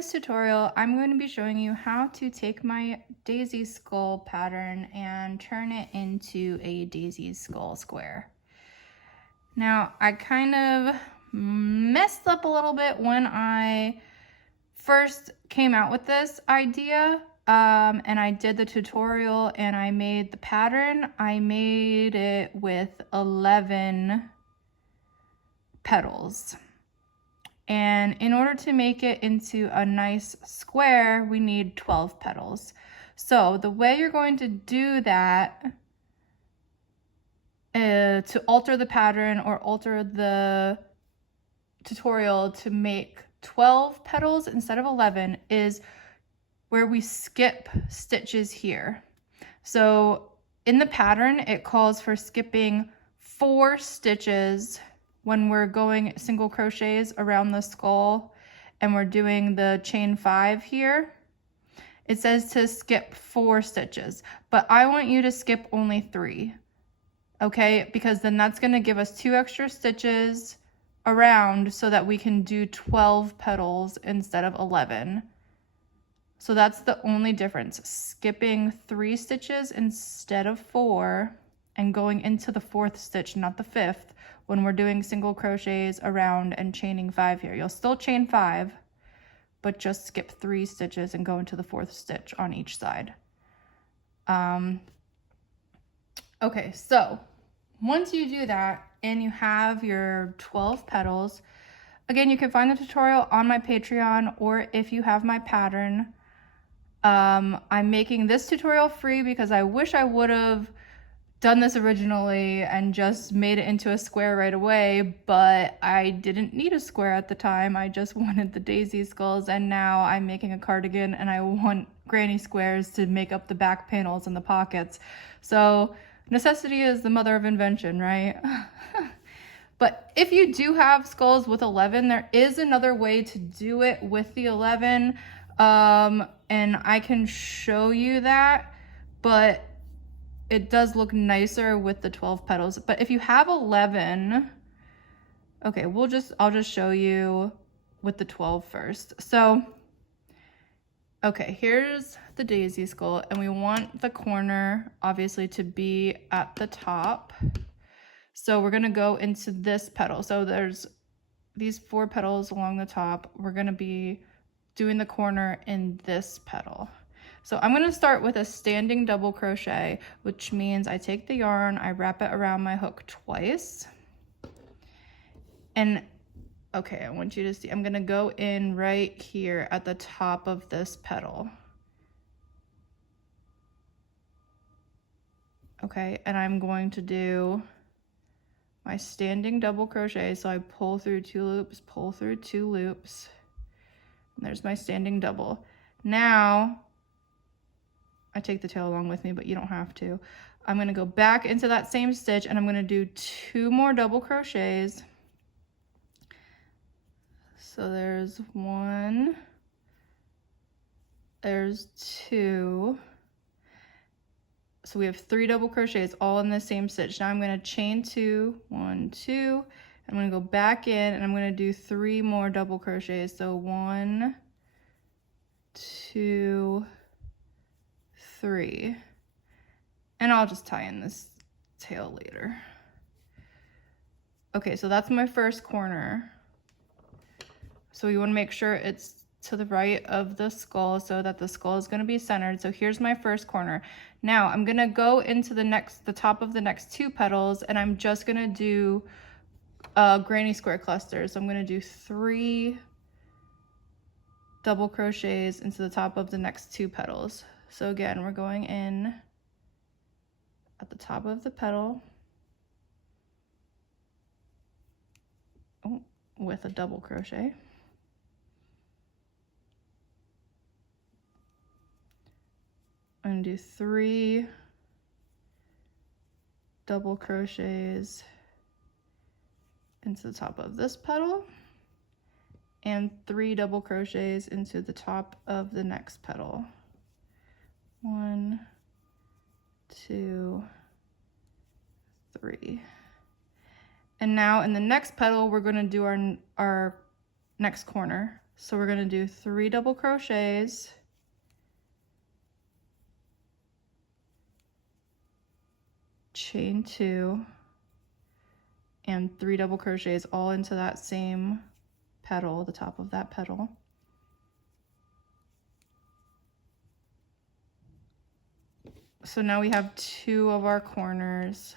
this tutorial, I'm going to be showing you how to take my daisy skull pattern and turn it into a daisy skull square. Now, I kind of messed up a little bit when I first came out with this idea, and I did the tutorial and I made the pattern. I made it with 11 petals. And in order to make it into a nice square, we need 12 petals. So the way you're going to do that to alter the pattern or alter the tutorial to make 12 petals instead of 11 is where we skip stitches here. So in the pattern, it calls for skipping 4 stitches when we're going single crochets around the skull and we're doing the chain 5 here. It says to skip 4 stitches, but I want you to skip only 3, okay? Because then that's gonna give us 2 extra stitches around so that we can do 12 petals instead of 11. So that's the only difference, skipping 3 stitches instead of 4 and going into the 4th stitch, not the 5th, when we're doing single crochets around and chaining 5 here. You'll still chain 5, but just skip 3 stitches and go into the 4th stitch on each side. Okay, so once you do that and you have your 12 petals, again, you can find the tutorial on my Patreon, or if you have my pattern. I'm making this tutorial free because I wish I would have done this originally and just made it into a square right away, but I didn't need a square at the time. I just wanted the daisy skulls, and now I'm making a cardigan and I want granny squares to make up the back panels and the pockets. So necessity is the mother of invention, right? But if you do have skulls with 11, there is another way to do it with the 11, and I can show you that, but it does look nicer with the 12 petals. But if you have 11, okay, I'll just show you with the 12 first. So, okay, here's the daisy skull, and we want the corner obviously to be at the top. So we're gonna go into this petal. So there's these 4 petals along the top. We're gonna be doing the corner in this petal. So I'm going to start with a standing double crochet, which means I take the yarn, I wrap it around my hook twice. And okay, I want you to see, I'm going to go in right here at the top of this petal. Okay, and I'm going to do my standing double crochet. So I pull through 2 loops, pull through 2 loops. And there's my standing double. Now, I take the tail along with me, but you don't have to. I'm going to go back into that same stitch and I'm going to do 2 more double crochets. So there's 1, there's 2. So we have 3 double crochets all in the same stitch. Now I'm going to chain 2, 1, 2. I'm going to go back in and I'm going to do 3 more double crochets. So 1, 2, 3, and I'll just tie in this tail later. Okay, so that's my first corner. So we want to make sure it's to the right of the skull so that the skull is going to be centered. So here's my first corner. Now I'm going to go into the top of the next 2 petals, and I'm just going to do granny square clusters. So I'm going to do 3 double crochets into the top of the next 2 petals. So again, we're going in at the top of the petal with a double crochet. I'm going to do 3 double crochets into the top of this petal and 3 double crochets into the top of the next petal. 1, 2, 3. And now in the next petal, we're going to do our next corner. So we're going to do 3 double crochets, chain 2, and 3 double crochets all into that same petal, the top of that petal. So now we have 2 of our corners.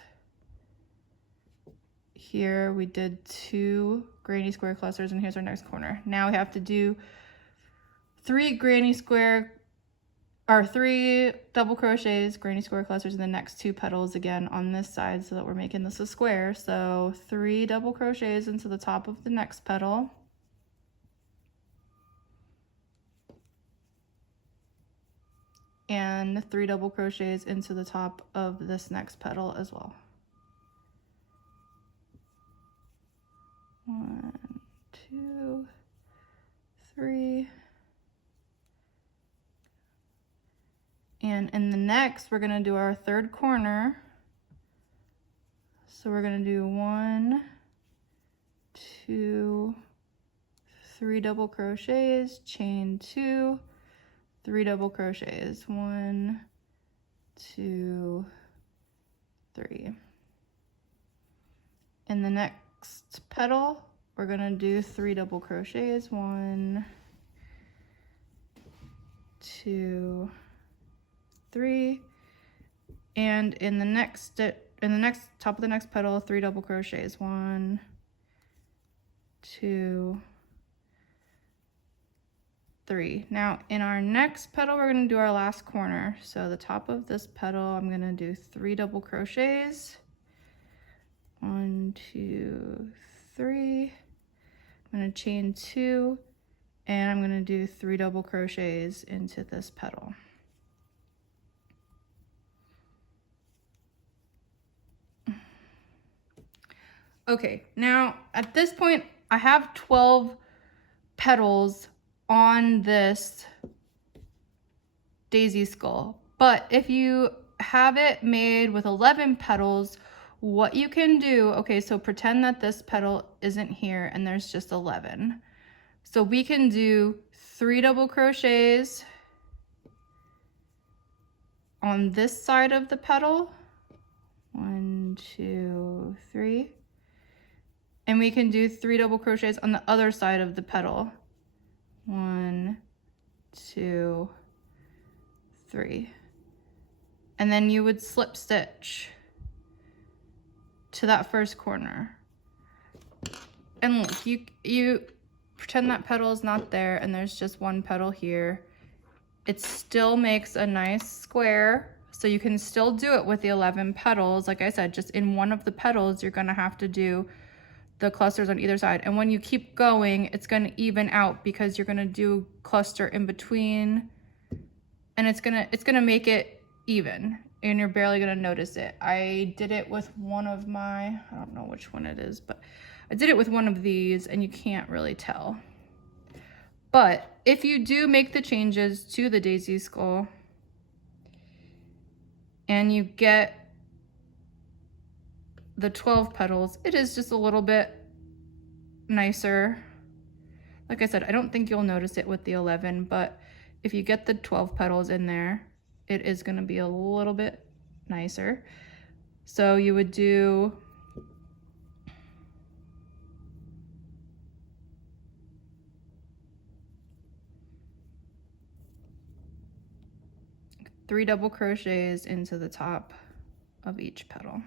Here we did 2 granny square clusters, and here's our next corner. Now we have to do 3 double crochets, granny square clusters in the next 2 petals again on this side, so that we're making this a square. So 3 double crochets into the top of the next petal. And 3 double crochets into the top of this next petal as well. 1, 2, 3. And in the next, we're gonna do our 3rd corner. So we're gonna do 1, 2, 3 double crochets, chain 2, 3 double crochets, 1, 2, 3. In the next petal, we're gonna do 3 double crochets, 1, 2, 3, and in the next top of the next petal, 3 double crochets, 1, 2, 3. Now in our next petal, we're going to do our last corner. So the top of this petal, I'm going to do 3 double crochets, 1, 2, 3. I'm going to chain 2, and I'm going to do 3 double crochets into this petal. Okay, now at this point, I have 12 petals on this daisy skull, but if you have it made with 11 petals, what you can do, okay, so pretend that this petal isn't here and there's just 11. So we can do 3 double crochets on this side of the petal, 1, 2, 3, and we can do 3 double crochets on the other side of the petal, 1, 2, 3, and then you would slip stitch to that first corner. And look, you pretend that petal is not there and there's just one petal here. It still makes a nice square, so you can still do it with the 11 petals. Like I said, just in one of the petals, you're gonna have to do the clusters on either side. And when you keep going, it's gonna even out because you're gonna do cluster in between, and it's gonna make it even, and you're barely gonna notice it. I did it with one of my, I don't know which one it is, but I did it with one of these and you can't really tell. But if you do make the changes to the daisy skull and you get the 12 petals, it is just a little bit nicer. Like I said, I don't think you'll notice it with the 11, but if you get the 12 petals in there, it is going to be a little bit nicer. So you would do 3 double crochets into the top of each petal.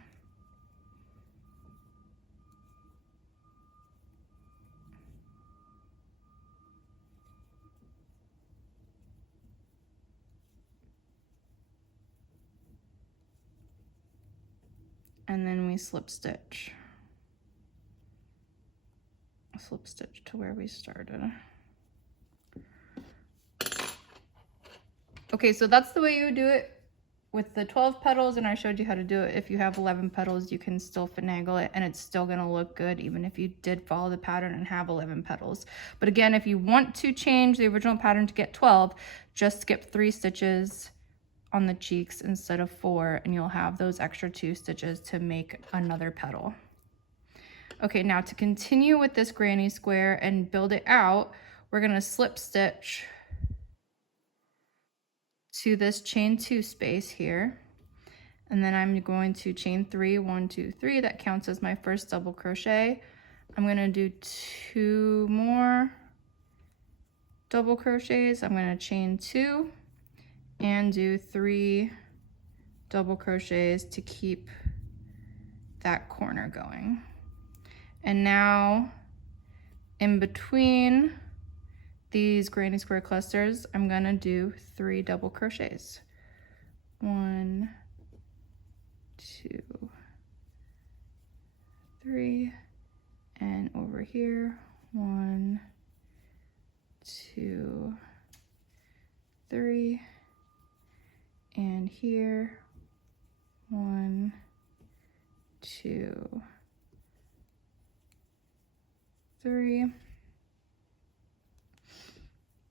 And then we slip stitch to where we started. Okay, so that's the way you do it with the 12 petals, and I showed you how to do it. If you have 11 petals, you can still finagle it and it's still gonna look good even if you did follow the pattern and have 11 petals. But again, if you want to change the original pattern to get 12, just skip 3 stitches on the cheeks instead of 4, and you'll have those extra 2 stitches to make another petal. Okay, now to continue with this granny square and build it out, we're going to slip stitch to this chain 2 space here. And then I'm going to chain 3, 1, 2, 3. That counts as my first double crochet. I'm going to do 2 more double crochets. I'm going to chain 2 and do 3 double crochets to keep that corner going. And now in between these granny square clusters, I'm going to do 3 double crochets. 1, 2, 3, and over here 1, 2, 3, and here 1, 2, 3.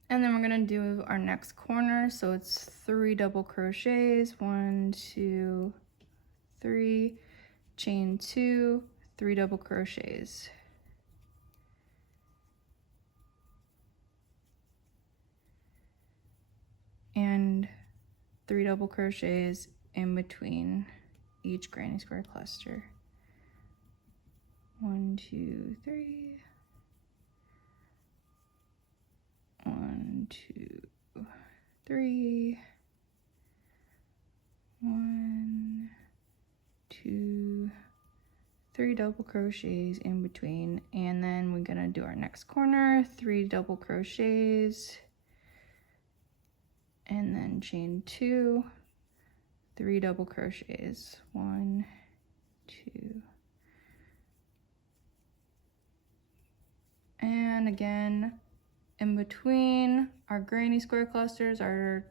And then we're gonna do our next corner, so it's 3 double crochets, 1, 2, 3, chain 2, 3 double crochets. And 3 double crochets in between each granny square cluster. 1, 2, 3. 1, 2, 3. 1, 2, 3 double crochets in between, and then we're gonna do our next corner, 3 double crochets, and then chain 2, 3 double crochets, 1, 2, and again in between our granny square clusters are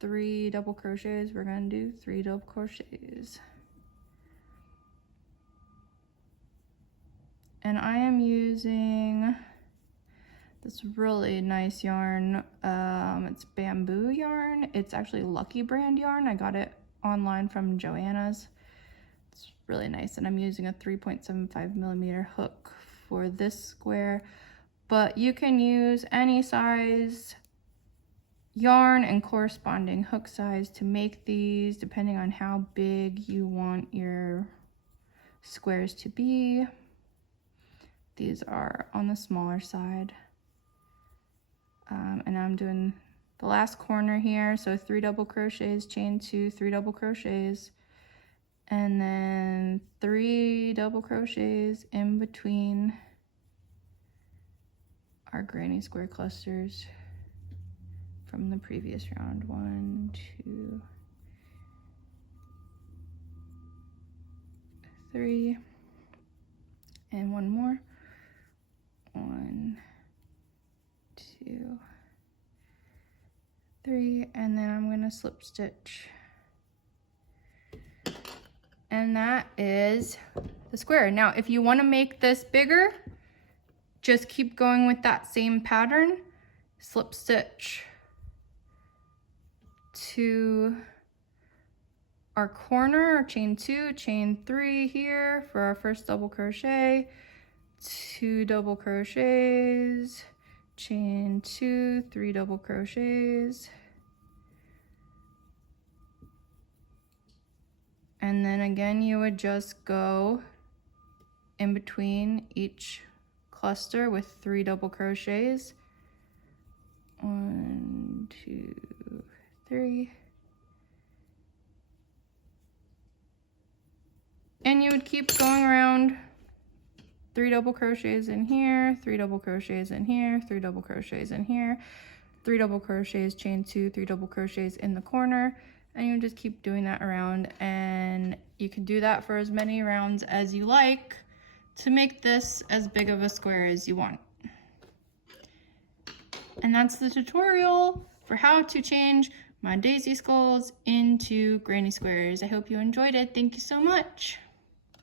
3 double crochets. We're going to do 3 double crochets. And I am using this really nice yarn. It's bamboo yarn. It's actually Lucky brand yarn. I got it online from Joanna's. It's really nice, and I'm using a 3.75 millimeter hook for this square, but you can use any size yarn and corresponding hook size to make these, depending on how big you want your squares to be. These are on the smaller side. And I'm doing the last corner here, so 3 double crochets, chain 2, 3 double crochets, and then 3 double crochets in between our granny square clusters from the previous round. 1, 2, 3, and 1 more. 1, 2, 3, and then I'm going to slip stitch. And that is the square. Now, if you want to make this bigger, just keep going with that same pattern. Slip stitch to our corner, chain 2, chain 3 here for our first double crochet, 2 double crochets, chain 2, 3 double crochets, and then again you would just go in between each cluster with 3 double crochets. 1, 2, 3. And you would keep going around. 3 double crochets in here, 3 double crochets in here, 3 double crochets in here, 3 double crochets, chain 2, 3 double crochets in the corner, and you just keep doing that around, and you can do that for as many rounds as you like to make this as big of a square as you want. And that's the tutorial for how to change my daisy skulls into granny squares. I hope you enjoyed it. Thank you so much.